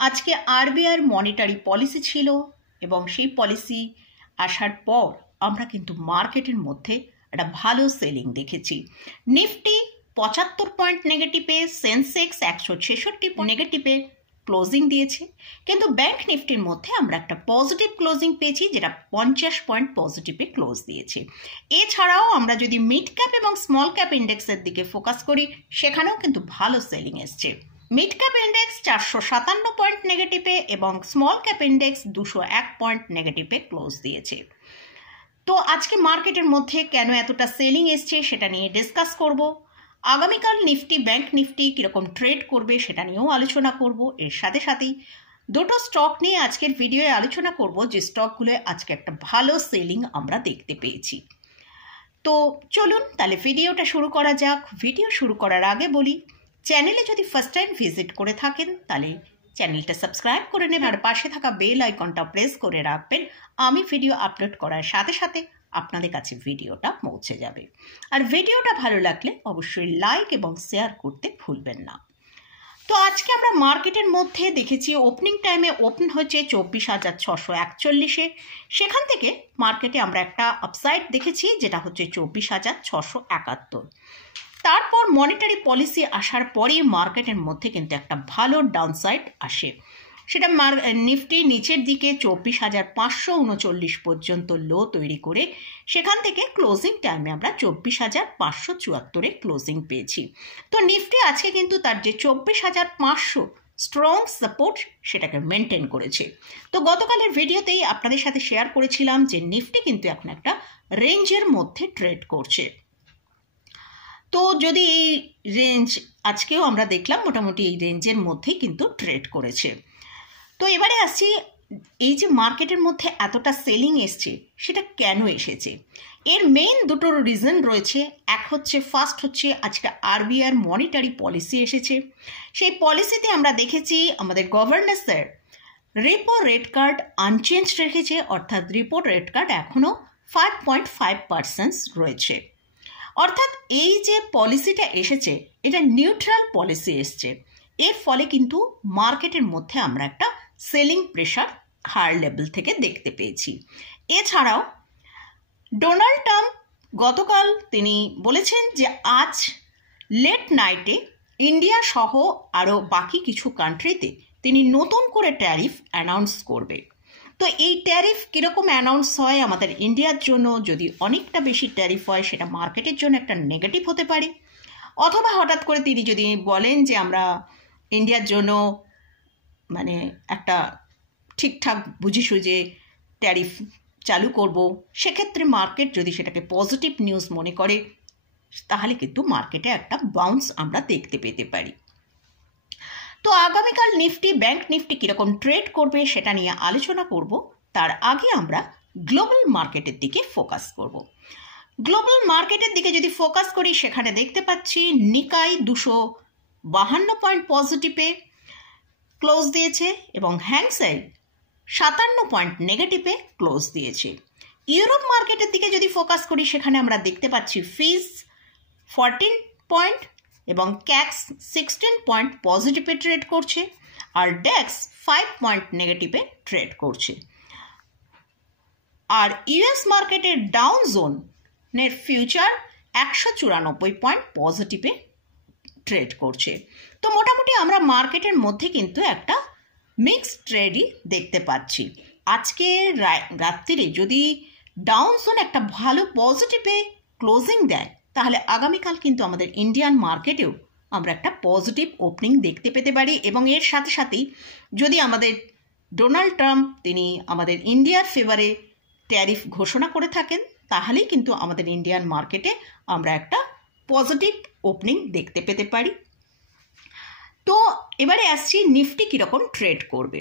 আজকে আরবিআইয়ের monetary policy ছিল এবং সেই পলিসি আসার পর আমরা কিন্তু মার্কেটের মধ্যে একটা ভালো সেলিং দেখেছি। নিফটি 75 পয়েন্ট নেগেটিভে, সেন্সেক্স 166 নেগেটিভে ক্লোজিং দিয়েছে, কিন্তু ব্যাংক নিফটির মধ্যে আমরা একটা পজিটিভ ক্লোজিং পেয়েছি, যেটা 50 পয়েন্ট পজিটিভে ক্লোজ দিয়েছে। এছাড়াও আমরা যদি মিড ক্যাপ এবং স্মল ক্যাপ ইন্ডেক্সের দিকে ফোকাস করি, সেখানেও কিন্তু ভালো সেলিং এসছে। মিড ক্যাপ ইন্ডেক্স 457 পয়েন্ট নেগেটিভে এবং স্মল ক্যাপ ইন্ডেক্স 201 পয়েন্ট নেগেটিভে ক্লোজ দিয়েছে। তো আজকে মার্কেটের মধ্যে কেন এতটা সেলিং এসছে সেটা নিয়ে ডিসকাস করব। আগামীকাল নিফটি, ব্যাংক নিফটি কীরকম ট্রেড করবে সেটা নিয়েও আলোচনা করব। এর সাথে সাথেই দুটো স্টক নিয়ে আজকের ভিডিওয়ে আলোচনা করব, যে স্টকগুলো আজকে একটা ভালো সেলিং আমরা দেখতে পেয়েছি। তো চলুন তাহলে ভিডিওটা শুরু করা যাক। ভিডিও শুরু করার আগে বলি, চ্যানেলে যদি ফার্স্ট টাইম ভিজিট করে থাকেন তাহলে চ্যানেলটা সাবস্ক্রাইব করে নেবেন আর পাশে থাকা বেল আইকনটা প্রেস করে রাখবেন। আমি ভিডিও আপলোড করার সাথে সাথে আপনাদের কাছে ভিডিওটা পৌঁছে যাবে। আর ভিডিওটা ভালো লাগলে অবশ্যই লাইক এবং শেয়ার করতে ভুলবেন না। তো আজকে আমরা মার্কেটের মধ্যে দেখেছি ওপেনিং টাইমে ওপেন হচ্ছে 24,641, সেখান থেকে মার্কেটে আমরা একটা আপসাইড দেখেছি, যেটা হচ্ছে 24,671। তারপর মনিটারি পলিসি আসার পরেই মার্কেটের মধ্যে কিন্তু একটা ভালো ডাউনসাইড আসে। সেটা নিফটি নিচের দিকে 24,539 পর্যন্ত লো তৈরি করে সেখান থেকে ক্লোজিং টাইমে আমরা 24,574 ক্লোজিং পেয়েছি। তো নিফটি আজকে কিন্তু তার যে 24,500 স্ট্রং সাপোর্ট সেটাকে মেনটেন করেছে। তো গতকালের ভিডিওতেই আপনাদের সাথে শেয়ার করেছিলাম যে নিফটি কিন্তু এখন একটা রেঞ্জের মধ্যে ট্রেড করছে। তো যদি এই রেঞ্জ আজকেও আমরা দেখলাম মোটামুটি এই রেঞ্জের মধ্যেই কিন্তু ট্রেড করেছে। তো এবারে আসছি, এই যে মার্কেটের মধ্যে এতটা সেলিং এসছে সেটা কেন এসেছে? এর মেইন দুটো রিজন রয়েছে। ফার্স্ট হচ্ছে আজকে আরবিআইয়ের মনিটারি পলিসি এসেছে। সেই পলিসিতে আমরা দেখেছি আমাদের governor sir repo rate card unchange রেখেছে, অর্থাৎ রেপো রেট কার্ড এখনও 5.5% রয়েছে। অর্থাৎ এই যে পলিসিটা এসেছে এটা নিউট্রাল পলিসি এসছে। এর ফলে কিন্তু মার্কেটের মধ্যে আমরা একটা সেলিং প্রেশার হায়ার লেভেল থেকে দেখতে পেয়েছি। এছাড়াও ডোনাল্ড ট্রাম্প গতকাল তিনি বলেছেন যে আজ লেট নাইটে ইন্ডিয়া সহ আরও বাকি কিছু কান্ট্রিতে তিনি নতুন করে ট্যারিফ অ্যানাউন্স করবে। তো এই ট্যারিফ কীরকম অ্যানাউন্স হয় আমাদের ইন্ডিয়ার জন্য, যদি অনেকটা বেশি ট্যারিফ হয় সেটা মার্কেটের জন্য একটা নেগেটিভ হতে পারে, অথবা হঠাৎ করে তিনি যদি বলেন যে আমরা ইন্ডিয়ার জন্য মানে একটা ঠিকঠাক বুঝি সুঝে ট্যারিফ চালু করব, সেক্ষেত্রে মার্কেট যদি সেটাকে পজিটিভ নিউজ মনে করে তাহলে কিন্তু মার্কেটে একটা বাউন্স আমরা দেখতে পেতে পারি। তো আগামীকাল নিফটি, ব্যাংক নিফটি কীরকম ট্রেড করবে সেটা নিয়ে আলোচনা করব। তার আগে আমরা গ্লোবাল মার্কেটের দিকে ফোকাস করব। গ্লোবাল মার্কেটের দিকে যদি ফোকাস করি সেখানে দেখতে পাচ্ছি নিকাই 252 পয়েন্ট পজিটিভে ক্লোজ দিয়েছে এবং হ্যাংসেং 57 পয়েন্ট নেগেটিভে ক্লোজ দিয়েছে। ইউরোপ মার্কেটের দিকে যদি ফোকাস করি সেখানে আমরা দেখতে পাচ্ছি ফিজ 14 পয়েন্ট এবং ক্যাক্স 16 পয়েন্ট পজিটিভে ট্রেড করছে, আর ডেক্স 5 পয়েন্ট নেগেটিভে ট্রেড করছে। আর ইউএস মার্কেটের ডাউন জোনের ফিউচার 194 পয়েন্ট পজিটিভে ট্রেড করছে। তো মোটামুটি আমরা মার্কেটের মধ্যে কিন্তু একটা মিক্সড ট্রেডই দেখতে পাচ্ছি। আজকে রাত্রিরে যদি ডাউন জোন একটা ভালো পজিটিভে ক্লোজিং দেয় তাহলে আগামীকাল কিন্তু আমাদের ইন্ডিয়ান মার্কেটেও আমরা একটা পজিটিভ ওপেনিং দেখতে পেতে পারি। এবং এর সাথে সাথেই যদি আমাদের ডোনাল্ড ট্রাম্প তিনি আমাদের ইন্ডিয়ার ফেভারে ট্যারিফ ঘোষণা করে থাকেন তাহলেই কিন্তু আমাদের ইন্ডিয়ান মার্কেটে আমরা একটা পজিটিভ ওপেনিং দেখতে পেতে পারি। তো এবারে আসছি নিফটি কীরকম ট্রেড করবে।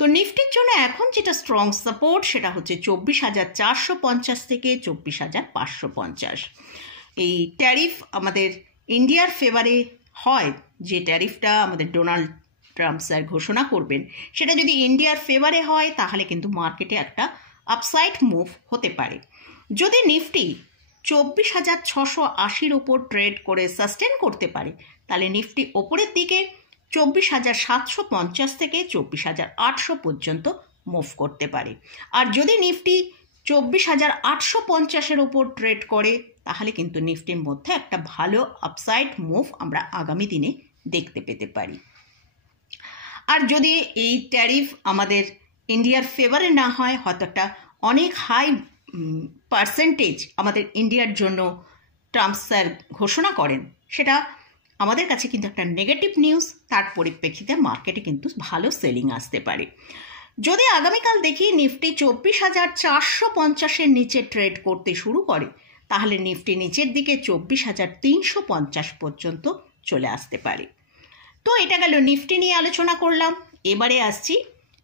তো নিফটির জন্য এখন যেটা স্ট্রং সাপোর্ট সেটা হচ্ছে 24,450 থেকে 24,550। এই ট্যারিফ আমাদের ইন্ডিয়ার ফেভারে হয়, যে ট্যারিফটা আমাদের ডোনাল্ড ট্রাম্প স্যার ঘোষণা করবেন সেটা যদি ইন্ডিয়ার ফেভারে হয় তাহলে কিন্তু মার্কেটে একটা আপসাইড মুভ হতে পারে। যদি নিফটি 24,680 উপর ট্রেড করে সাস্টেন করতে পারে তাহলে নিফটি ওপরের দিকে 24,750 থেকে 24,800 পর্যন্ত মুভ করতে পারে। আর যদি নিফটি 24,850-এর ওপর ট্রেড করে তাহলে কিন্তু নিফটির মধ্যে একটা ভালো আপসাইড মুভ আমরা আগামী দিনে দেখতে পেতে পারি। আর যদি এই ট্যারিফ আমাদের ইন্ডিয়ার ফেভারে না হয়, হয়তো একটা অনেক হাই পার্সেন্টেজ আমাদের ইন্ডিয়ার জন্য ট্রাম্প স্যার ঘোষণা করেন, সেটা আমাদের কাছে কিন্তু একটা নেগেটিভ নিউজ। তার পরিপ্রেক্ষিতে মার্কেটে কিন্তু ভালো সেলিং আসতে পারে। যদি আগামীকাল দেখি নিফটি 24,450-এর নিচে ট্রেড করতে শুরু করে তাহলে নিফটি নিচের দিকে 24,350 পর্যন্ত চলে আসতে পারে। তো এটা গেল নিফটি নিয়ে আলোচনা করলাম। এবারে আসছি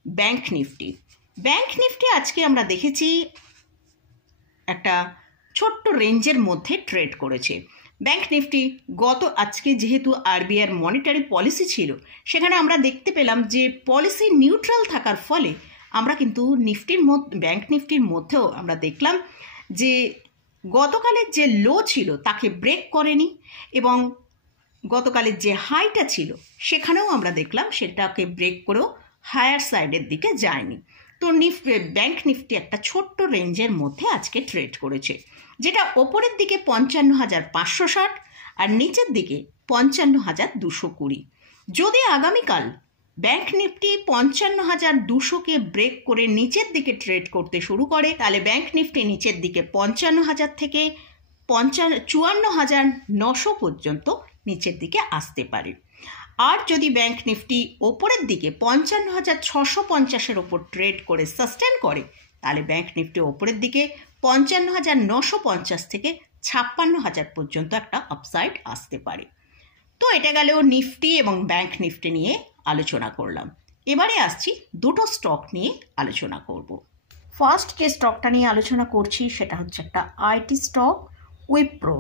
ব্যাংক নিফটি। ব্যাংক নিফটি আজকে আমরা দেখেছি একটা ছোট্ট রেঞ্জের মধ্যে ট্রেড করেছে। ব্যাংক নিফটি আজকে যেহেতু আরবিআইয়ের মনিটারি পলিসি ছিল, সেখানে আমরা দেখতে পেলাম যে পলিসি নিউট্রাল থাকার ফলে আমরা কিন্তু ব্যাংক নিফটির মধ্যেও আমরা দেখলাম যে গতকালের যে লো ছিল তাকে ব্রেক করেনি এবং গতকালের যে হাইটা ছিল সেখানেও আমরা দেখলাম সেটাকে ব্রেক করেও হায়ার সাইডের দিকে যায়নি। তো ব্যাংক নিফটি একটা ছোট্ট রেঞ্জের মধ্যে আজকে ট্রেড করেছে, যেটা ওপরের দিকে 55,560 আর নিচের দিকে 55,220। যদি আগামীকাল ব্যাংক নিফটি 55,200-কে ব্রেক করে নিচের দিকে ট্রেড করতে শুরু করে তাহলে ব্যাংক নিফটি নিচের দিকে 55,000 থেকে 54,900 পর্যন্ত নিচের দিকে আসতে পারে। আর যদি ব্যাংক নিফটি ওপরের দিকে 55,650-এর ওপর ট্রেড করে সাস্টেন করে তাহলে ব্যাংক নিফটি ওপরের দিকে 55,950 থেকে 56,000 পর্যন্ত একটা আপসাইড আসতে পারে। তো এটা গেল নিফটি এবং ব্যাংক নিফটি নিয়ে আলোচনা করলাম। এবারে আসছি দুটো স্টক নিয়ে আলোচনা করব। ফার্স্ট যে স্টকটা নিয়ে আলোচনা করছি সেটা হচ্ছে একটা আইটি স্টক, উইপ্রো।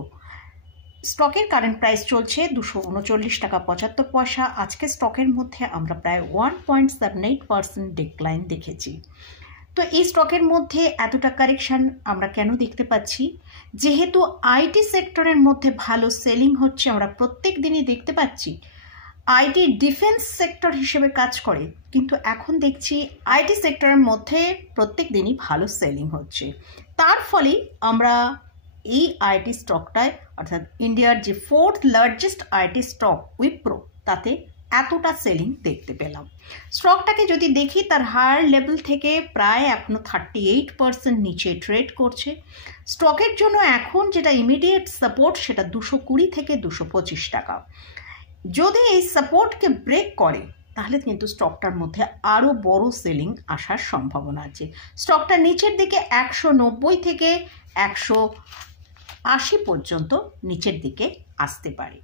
স্টকের কারেন্ট প্রাইস চলছে 239 টাকা 75 পয়সা। আজকে স্টকের মধ্যে আমরা প্রায় 1.78% ডিক্লাইন দেখেছি। তো এই স্টকের মধ্যে এতটা কারেকশান আমরা কেন দেখতে পাচ্ছি? যেহেতু আইটি সেক্টরের মধ্যে ভালো সেলিং হচ্ছে, আমরা প্রত্যেক দিনই দেখতে পাচ্ছি আইটি ডিফেন্স সেক্টর হিসেবে কাজ করে, কিন্তু এখন দেখছি আইটি সেক্টরের মধ্যে প্রত্যেক দিনই ভালো সেলিং হচ্ছে। তার ফলে আমরা এই আইটি স্টকটায় অর্থাৎ ইন্ডিয়ার যে 4th largest IT stock Wipro, তাতে এতটা সেলিং দেখতে পেলাম। স্টকটাকে যদি দেখি তার হায়ার লেভেল থেকে প্রায় এখনও 38% নিচে ট্রেড করছে। স্টকের জন্য এখন যেটা ইমিডিয়েট সাপোর্ট সেটা 220 থেকে 225 টাকা। যদি এই সাপোর্টকে ব্রেক করে তাহলে কিন্তু স্টকটার মধ্যে আরও বড় সেলিং আসার সম্ভাবনা আছে। স্টকটা নিচের দিকে 190 থেকে 180 পর্যন্ত নিচের দিকে আসতে পারে।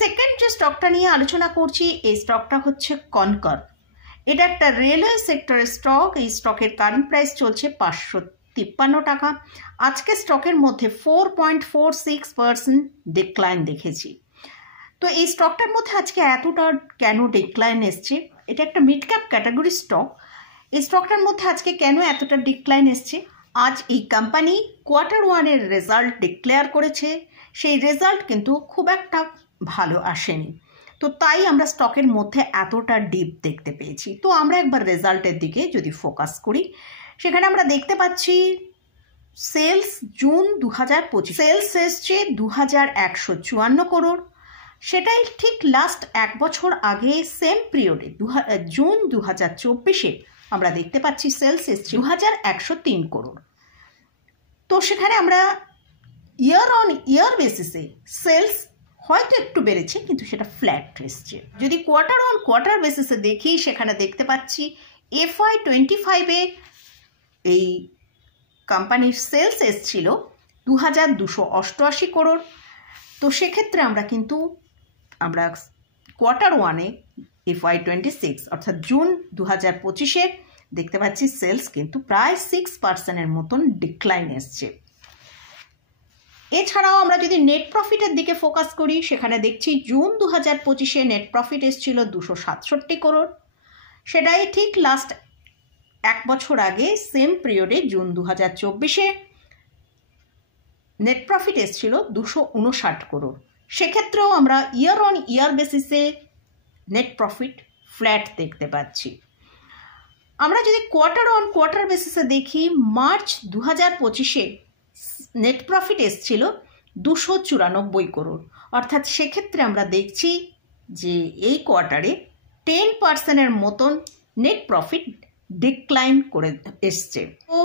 সেকেন্ড যে স্টকটা নিয়ে আলোচনা করছি এই স্টকটা হচ্ছে কনকর। এটা একটা রেলওয়ে সেক্টরের স্টক। এই স্টকের কারেন্ট প্রাইস চলছে 553 টাকা। আজকে স্টকের মধ্যে 4.46% ডিক্লাইন দেখেছি। তো এই স্টকটার মধ্যে আজকে এতটা কেন ডিক্লাইন এসছে? এটা একটা মিড ক্যাপ ক্যাটাগরি স্টক। এই স্টকটার মধ্যে আজকে কেন এতটা ডিক্লাইন এসছে? আজ এই কোম্পানি Q1-এর রেজাল্ট ডিক্লেয়ার করেছে, সেই রেজাল্ট কিন্তু খুব একটা ভালো আসেনি। তো তাই আমরা স্টকের মধ্যে এতটা ডিপ দেখতে পেয়েছি। তো আমরা একবার রেজাল্টের দিকে যদি ফোকাস করি, সেখানে আমরা দেখতে পাচ্ছি সেলস জুন 2025 সেলস এসছে 2,154 করোড়। সেটাই ঠিক লাস্ট এক বছর আগে সেম পিরিয়ডে জুন 2024-এ আমরা দেখতে পাচ্ছি সেলস এসছে 2,103 করোড়। তো সেখানে আমরা ইয়ার অন ইয়ার বেসিসে সেলস হয়তো একটু বেড়েছে, কিন্তু সেটা ফ্ল্যাট এসছে। যদি কোয়ার্টার অন কোয়ার্টার বেসিসে দেখি সেখানে দেখতে পাচ্ছি FY25-এ এই কোম্পানির সেলস এসছিল 2,288 করোড়। তো সেক্ষেত্রে আমরা Q1-এ FY26 অর্থাৎ জুন 2025-এ দেখতে পাচ্ছি সেলস কিন্তু প্রায় 6%-এর মতন ডিক্লাইন এসছে। এছাড়াও আমরা যদি নেট প্রফিটের দিকে ফোকাস করি সেখানে দেখছি জুন 2025-এ নেট প্রফিট এসেছিল 267 করোড়। সেটাই ঠিক লাস্ট এক বছর আগে সেম পিরিয়ডে জুন 2024-এ নেট প্রফিট এসেছিল 259 করোড়। সেক্ষেত্রেও আমরা ইয়ার অন ইয়ার বেসিসে নেট প্রফিট ফ্ল্যাট দেখতে পাচ্ছি। আমরা যদি কোয়ার্টার অন কোয়ার্টার বেসিসে দেখি, মার্চ 2025-এ নেট প্রফিট এসছিল 294 করোড়, অর্থাৎ সেক্ষেত্রে আমরা দেখছি যে এই কোয়ার্টারে 10%-এর মতন নেট প্রফিট ডিক্লাইন করে এসছে। তো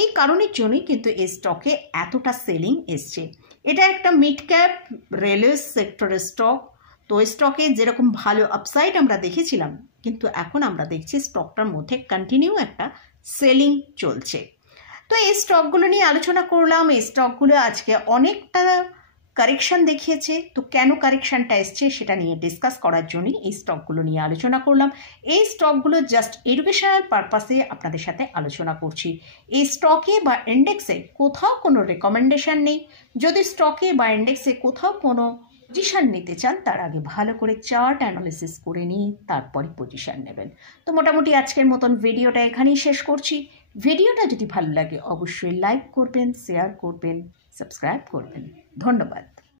এই কারণের জন্যই কিন্তু এই স্টকে এতটা সেলিং এসছে। এটা একটা মিড ক্যাপ রেলওয়ে সেক্টরের স্টক। তো এই স্টকে যেরকম ভালো আপসাইড আমরা দেখেছিলাম, কিন্তু এখন আমরা দেখছি স্টকটার মধ্যে কন্টিনিউ একটা সেলিং চলছে। তো এই স্টকগুলো নিয়ে আলোচনা করলাম। এই স্টকগুলো আজকে অনেকটা কারেকশান দেখিয়েছে। তো কেন কারেকশানটা এসছে সেটা নিয়ে ডিসকাস করার জন্যই এই স্টকগুলো নিয়ে আলোচনা করলাম। এই স্টকগুলো জাস্ট এডুকেশনাল পারপাসে আপনাদের সাথে আলোচনা করছি। এই স্টকে বা ইন্ডেক্সে কোথাও কোনো রেকমেন্ডেশন নেই। যদি স্টকে বা ইন্ডেক্সে কোথাও কোনো পজিশান নিতে চান, তার আগে ভালো করে চার্ট অ্যানালিসিস করে নিয়ে তারপরে পজিশান নেবেন। তো মোটামুটি আজকের মতন ভিডিওটা এখানেই শেষ করছি। ভিডিওটা যদি ভালো লাগে অবশ্যই লাইক করবেন, শেয়ার করবেন, সাবস্ক্রাইব করবেন। ধন্যবাদ।